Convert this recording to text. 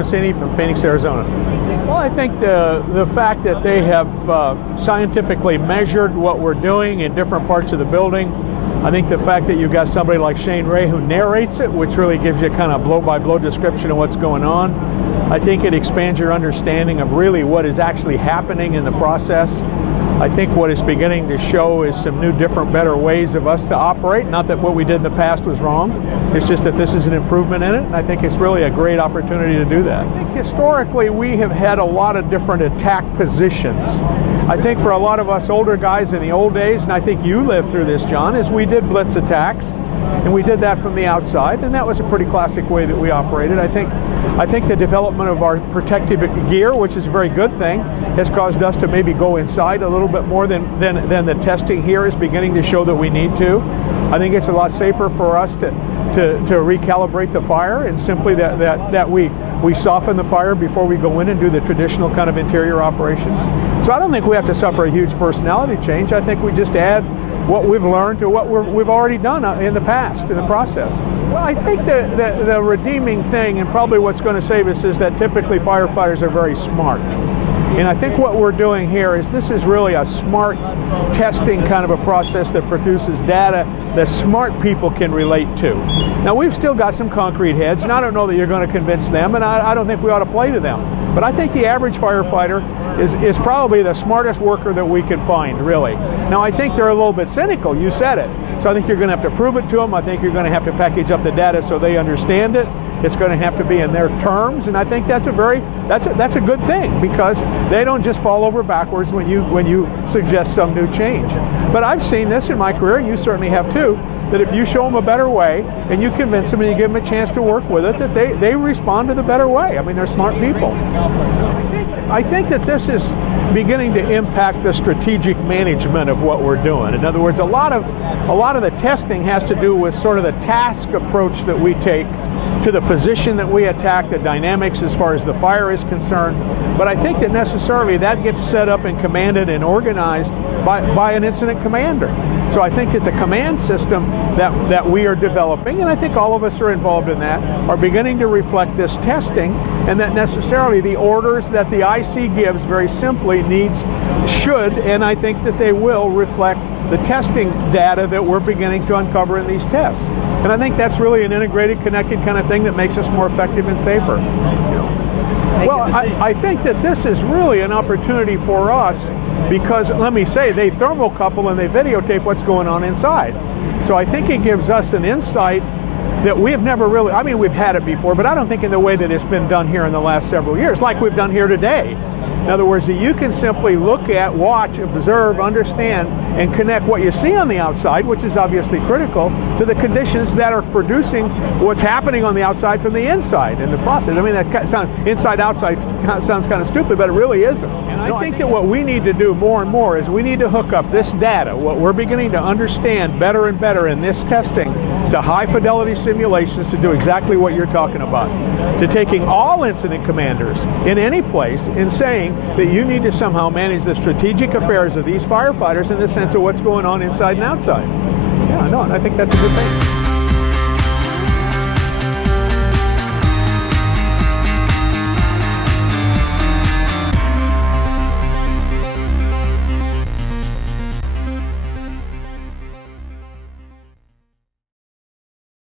Brunacini from Phoenix, Arizona. Well, I think the fact that they have scientifically measured what we're doing in different parts of the building, I think the fact that you've got somebody like Shane Ray who narrates it, which really gives you kind of blow-by-blow description of what's going on, I think it expands your understanding of really what is actually happening in the process. I think what it's beginning to show is some new, different, better ways of us to operate. Not that what we did in the past was wrong. It's just that this is an improvement in it, and I think it's really a great opportunity to do that. I think historically we have had a lot of different attack positions. I think for a lot of us older guys in the old days, and I think you lived through this, John, is we did blitz attacks, and we did that from the outside, and that was a pretty classic way that we operated. I think the development of our protective gear, which is a very good thing, has caused us to maybe go inside a little bit more than the testing here is beginning to show that we need to. I think it's a lot safer for us to recalibrate the fire, and simply that we soften the fire before we go in and do the traditional kind of interior operations. So I don't think we have to suffer a huge personality change. I think we just add what we've learned to what we've already done in the past, in the process. Well, I think the redeeming thing, and probably what's going to save us, is that typically firefighters are very smart. And I think what we're doing here is this is really a smart testing kind of a process that produces data that smart people can relate to. Now, we've still got some concrete heads, and I don't know that you're going to convince them, and I don't think we ought to play to them. But I think the average firefighter is probably the smartest worker that we could find, really. Now, I think they're a little bit cynical. You said it. So I think you're going to have to prove it to them. I think you're going to have to package up the data so they understand it. It's going to have to be in their terms, and I think that's a good thing, because they don't just fall over backwards when you suggest some new change. But I've seen this in my career, and you certainly have too, that if you show them a better way and you convince them and you give them a chance to work with it, that they respond to the better way. I mean, they're smart people. I think that this is beginning to impact the strategic management of what we're doing. In other words, a lot of the testing has to do with sort of the task approach that we take to the position that we attack, the dynamics as far as the fire is concerned. But I think that necessarily that gets set up and commanded and organized by an incident commander. So I think that the command system that we are developing, and I think all of us are involved in that, are beginning to reflect this testing, and that necessarily the orders that the IC gives very simply should, and I think that they will, reflect the testing data that we're beginning to uncover in these tests. And I think that's really an integrated, connected kind of thing that makes us more effective and safer. Well, I think that this is really an opportunity for us, because, let me say, they thermocouple and they videotape what's going on inside. So I think it gives us an insight that we have never really, I mean, we've had it before, but I don't think in the way that it's been done here in the last several years, like we've done here today. In other words, you can simply look at, watch, observe, understand, and connect what you see on the outside, which is obviously critical, to the conditions that are producing what's happening on the outside from the inside in the process. I mean, that sounds inside-outside sounds kind of stupid, but it really isn't. And I think that what we need to do more and more is we need to hook up this data, what we're beginning to understand better and better in this testing, to high-fidelity simulations to do exactly what you're talking about. To taking all incident commanders in any place and saying that you need to somehow manage the strategic affairs of these firefighters in the sense of what's going on inside and outside. Yeah, no, and I think that's a good thing.